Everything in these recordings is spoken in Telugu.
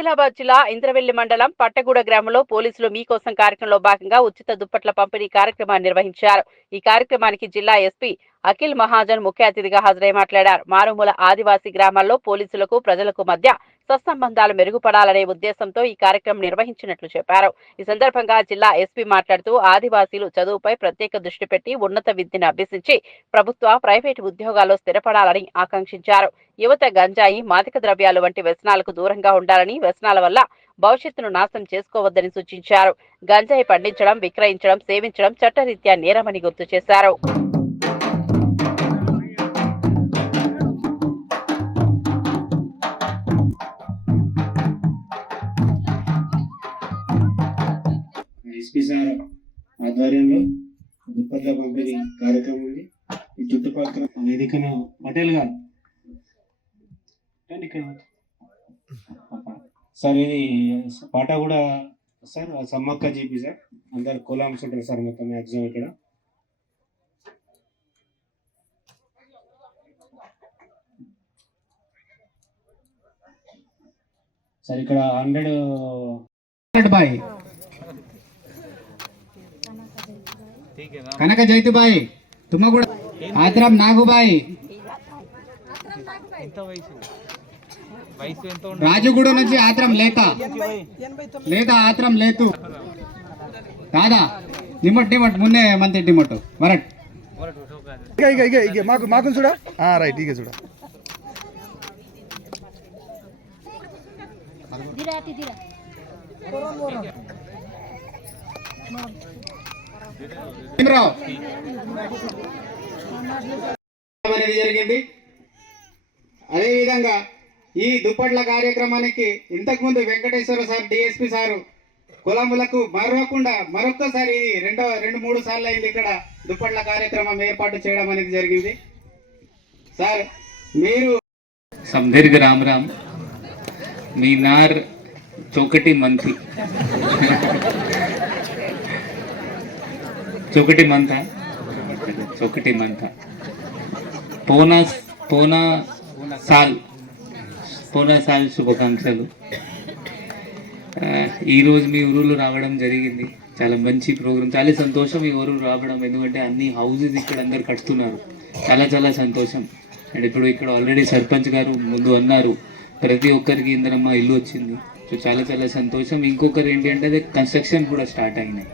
ఆదిలాబాద్ జిల్లా ఇంద్రవెల్లి మండలం పట్టగూడ గ్రామంలో పోలీసులు మీకోసం కార్యక్రమంలో భాగంగా ఉచిత దుప్పట్ల పంపిణీ కార్యక్రమాన్ని నిర్వహించారు. ఈ కార్యక్రమానికి జిల్లా ఎస్పీ అఖిల్ మహాజన్ ముఖ్య అతిథిగా హాజరై మాట్లాడారు. మారుమూల ఆదివాసీ గ్రామాల్లో పోలీసులకు ప్రజలకు మధ్య సత్సంబంధాలు మెరుగుపడాలనే ఉద్దేశంతో ఈ కార్యక్రమం నిర్వహించినట్లు చెప్పారు. ఈ సందర్భంగా జిల్లా ఎస్పీ మాట్లాడుతూ ఆదివాసీలు చదువుపై ప్రత్యేక దృష్టి పెట్టి ఉన్నత విద్యను అభ్యసించి ప్రభుత్వ ప్రైవేటు ఉద్యోగాల్లో స్థిరపడాలని ఆకాంక్షించారు. యువత గంజాయి మాదక ద్రవ్యాలు వంటి వ్యసనాలకు దూరంగా ఉండాలని వ్యసనాల వల్ల భవిష్యత్తును నాశనం చేసుకోవద్దని సూచించారు. గంజాయి పండించడం విక్రయించడం సేవించడం చట్టరీత్యా నేరమని గుర్తు చేశారు. ఎస్పీ సార్ ఆధ్వర్యంలో దుప్పట్ల పంపిణీ కార్యక్రమం ఉంది. ఈ చుట్టుపక్కల వేదికను పటేల్ గారు. సార్ ఇది పాట కూడా సార్ సమ్మక్క జీపీ సార్. అందరు కులాంస్ ఉంటారు సార్ మొత్తం మ్యాక్సిమం ఇక్కడ. సార్ ఇక్కడ hundred hundred boy Kanak Jaitubai तुमकूड आद्रम नागुबाई राजुगूड नीचे आद्रम लेता लेता आद्रम लेतु दादा निमट निमट मुन्ने मंत्री निमट वरट चूड़ा జరిగింది. అదేవిధంగా ఈ దుప్పట్ల కార్యక్రమానికి ఇంతకుముందు వెంకటేశ్వర సార్ డిఎస్పి సారు కులములకు మరవకుండా మరొకసారి రెండో రెండు మూడు సార్లు అయింది ఇక్కడ దుప్పట్ల కార్యక్రమం ఏర్పాటు చేయడం అనేది జరిగింది. సార్ మీరు సందీర్ఘ రామ్ రామ్. మీనార్ చౌకటి మంత్రి. చొకటి మంత. చొకటి మంత. పోనా పోనా సాల్. పోనా సాల్ శుభాకాంక్షలు. ఈరోజు మీ ఊరులో రావడం జరిగింది. చాలా మంచి ప్రోగ్రామ్ చాలా సంతోషం ఈ ఊరు రావడం. ఎందుకంటే అన్ని హౌజెస్ ఇక్కడ అందరు కడుతున్నారు. చాలా చాలా సంతోషం. అండ్ ఇప్పుడు ఇక్కడ ఆల్రెడీ సర్పంచ్ గారు ముందు అన్నారు. ప్రతి ఒక్కరికి ఇందరమ్మ ఇల్లు వచ్చింది. సో చాలా చాలా సంతోషం. ఇంకొకరు ఏంటి అంటే అదే కన్స్ట్రక్షన్ కూడా స్టార్ట్ అయినాయి.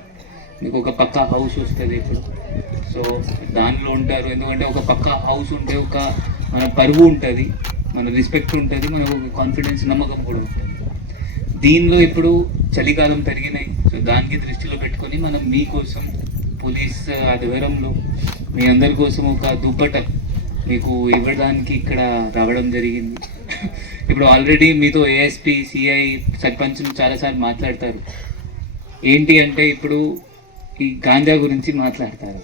మీకు ఒక పక్క హౌస్ వస్తుంది ఇప్పుడు. సో దానిలో ఉంటారు. ఎందుకంటే ఒక పక్క హౌస్ ఉంటే ఒక మన పరువు ఉంటుంది మన రెస్పెక్ట్ ఉంటుంది మనకు ఒక కాన్ఫిడెన్స్ నమ్మకం కూడా ఉంటుంది. దీనిలో ఇప్పుడు చలికాలం పెరిగినాయి. సో దానికి దృష్టిలో పెట్టుకొని మనం మీకోసం పోలీస్ ఆధ్వర్యంలో మీ అందరి కోసం ఒక దుప్పట మీకు ఇవ్వడానికి ఇక్కడ రావడం జరిగింది. ఇప్పుడు ఆల్రెడీ మీతో ఏఎస్పీ సిఐ సర్పంచ్ చాలాసార్లు మాట్లాడతారు. ఏంటి అంటే ఇప్పుడు ఈ గాంజా గురించి మాట్లాడతారు.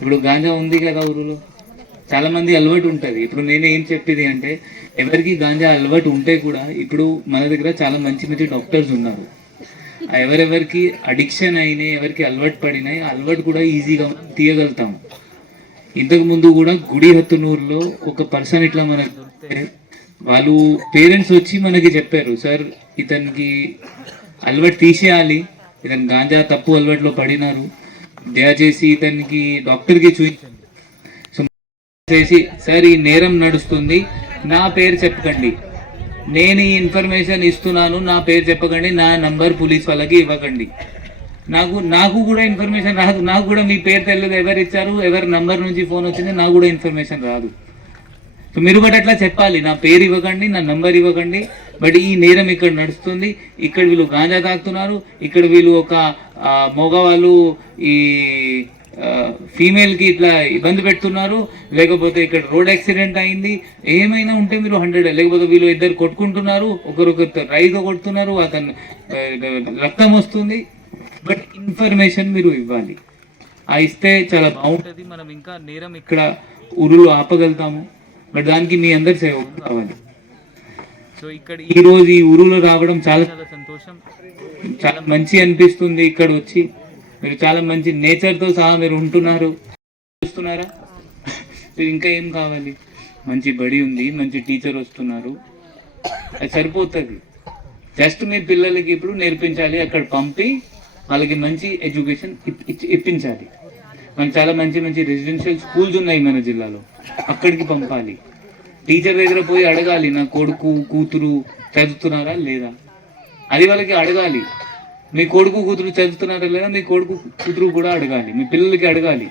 ఇప్పుడు గాంజా ఉంది కదా ఊరిలో? చాలా మంది అలవాటు ఉంటుంది. ఇప్పుడు నేను ఏం చెప్పేది అంటే ఎవరికి గాంజా అలవాటు ఉంటే కూడా ఇప్పుడు మన దగ్గర చాలా మంచి మంచి డాక్టర్స్ ఉన్నారు. ఎవరెవరికి అడిక్షన్ అయినాయి ఎవరికి అలవాటు పడినాయి అలవాటు కూడా ఈజీగా తీయగలుగుతాం. ఇంతకు ముందు కూడా గుడి హత్తునూరులో ఒక పర్సన్ ఇట్లా మనకు వాళ్ళు పేరెంట్స్ వచ్చి మనకి చెప్పారు సార్ ఇతనికి అలవాటు తీసేయాలి ఇతను గాంజా తప్పు అలవాటులో పడినారు. దయచేసి ఇతనికి డాక్టర్కి చూపించండి. సో చేసి సార్ ఈ నేరం నడుస్తుంది. నా పేరు చెప్పకండి. నేను ఈ ఇన్ఫర్మేషన్ ఇస్తున్నాను. నా పేరు చెప్పకండి. నా నంబర్ పోలీస్ వాళ్ళకి ఇవ్వకండి. నాకు నాకు కూడా ఇన్ఫర్మేషన్ రాదు. నాకు కూడా మీ పేరు తెలియదు. ఎవరు ఇచ్చారు? ఎవరి నంబర్ నుంచి ఫోన్ వచ్చింది? నాకు కూడా ఇన్ఫర్మేషన్ రాదు. సో మీరు కూడా అట్లా చెప్పాలి. నా పేరు ఇవ్వకండి. నా నంబర్ ఇవ్వకండి. బట్ ఈ నేరం ఇక్కడ నడుస్తుంది. ఇక్కడ వీళ్ళు గాంజా తాగుతున్నారు. ఇక్కడ వీళ్ళు ఒక మగవాళ్ళు ఈ ఫీమేల్కి ఇట్లా ఇబ్బంది పెడుతున్నారు. లేకపోతే ఇక్కడ రోడ్ యాక్సిడెంట్ అయింది. ఏమైనా ఉంటే మీరు హండ్రెడ్ లేకపోతే వీళ్ళు ఇద్దరు కొట్టుకుంటున్నారు. ఒకరొకరు రైగా కొడుతున్నారు. అతను రక్తం వస్తుంది. బట్ ఇన్ఫర్మేషన్ మీరు ఇవ్వాలి. ఆ ఇస్తే చాలా బాగుంటుంది. మనం ఇంకా నేరం ఇక్కడ ఊరులో ఆపగలుగుతాము. బట్ దానికి మీ అందరి సేవ కావాలి. సో ఇక్కడ ఈ రోజు ఈ ఊరిలో రావడం చాలా చాలా సంతోషం. చాలా మంచి అనిపిస్తుంది ఇక్కడ వచ్చి. మీరు చాలా మంచి నేచర్తో సహా మీరు ఉంటున్నారు. చూస్తున్నారా? మీరు ఇంకా ఏం కావాలి? మంచి బడి ఉంది మంచి టీచర్ వస్తున్నారు. అది సరిపోతుంది. జస్ట్ మీ పిల్లలకి ఇప్పుడు నేర్పించాలి అక్కడ పంపి వాళ్ళకి మంచి ఎడ్యుకేషన్ ఇప్పించాలి. మనకి చాలా మంచి మంచి రెసిడెన్షియల్ స్కూల్స్ ఉన్నాయి మన జిల్లాలో. అక్కడికి పంపాలి. టీచర్ దగ్గర పోయి అడగాలి నా కొడుకు కూతురు చదువుతున్నారా లేదా? అది వాళ్ళకి అడగాలి. మీ కొడుకు కూతురు చదువుతున్నారా లేదా? మీ కొడుకు కూతురు కూడా అడగాలి. మీ పిల్లలకి అడగాలి.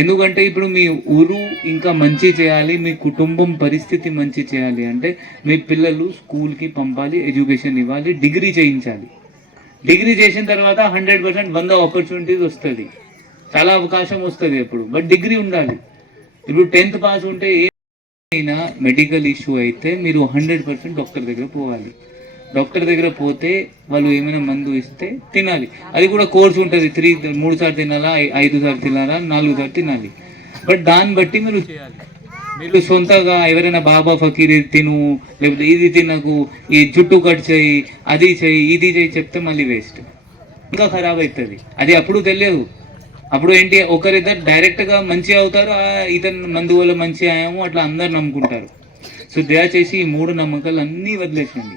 ఎందుకంటే ఇప్పుడు మీ ఊరు ఇంకా మంచి చేయాలి మీ కుటుంబం పరిస్థితి మంచి చేయాలి అంటే మీ పిల్లలు స్కూల్కి పంపాలి ఎడ్యుకేషన్ ఇవ్వాలి డిగ్రీ చేయించాలి. డిగ్రీ చేసిన తర్వాత హండ్రెడ్ పర్సెంట్ వంద ఆపర్చునిటీస్ వస్తుంది. చాలా అవకాశం వస్తుంది అప్పుడు బట్ డిగ్రీ ఉండాలి. ఇప్పుడు టెన్త్ పాస్ ఉంటే ఏమైనా మెడికల్ ఇష్యూ అయితే మీరు హండ్రెడ్ పర్సెంట్ డాక్టర్ దగ్గర పోవాలి. డాక్టర్ దగ్గర పోతే వాళ్ళు ఏమైనా మందు ఇస్తే తినాలి. అది కూడా కోర్స్ ఉంటుంది. త్రీ మూడు సార్లు తినాలా ఐదు సార్లు తినాలా నాలుగు సార్లు తినాలి. బట్ దాన్ని బట్టి మీరు చేయాలి. మీరు సొంతగా ఎవరైనా బాబా ఫకీర్ ఇది తిను లేకపోతే ఇది తినకు ఈ జుట్టు కట్ చేయి అది చేయి ఇది చేయి చెప్తే మళ్ళీ వేస్ట్ ఇంకా ఖరాబ్ అవుతుంది అది అప్పుడు తెలియదు. అప్పుడు ఏంటి ఒకరిద్దరు డైరెక్ట్గా మంచి అవుతారు "ఆ, ఇతను మందు వల్ల మంచి అయ్యాము అట్లా అందరు నమ్ముకుంటారు. సో దయచేసి ఈ మూడు నమ్మకాలు అన్నీ వదిలేసండి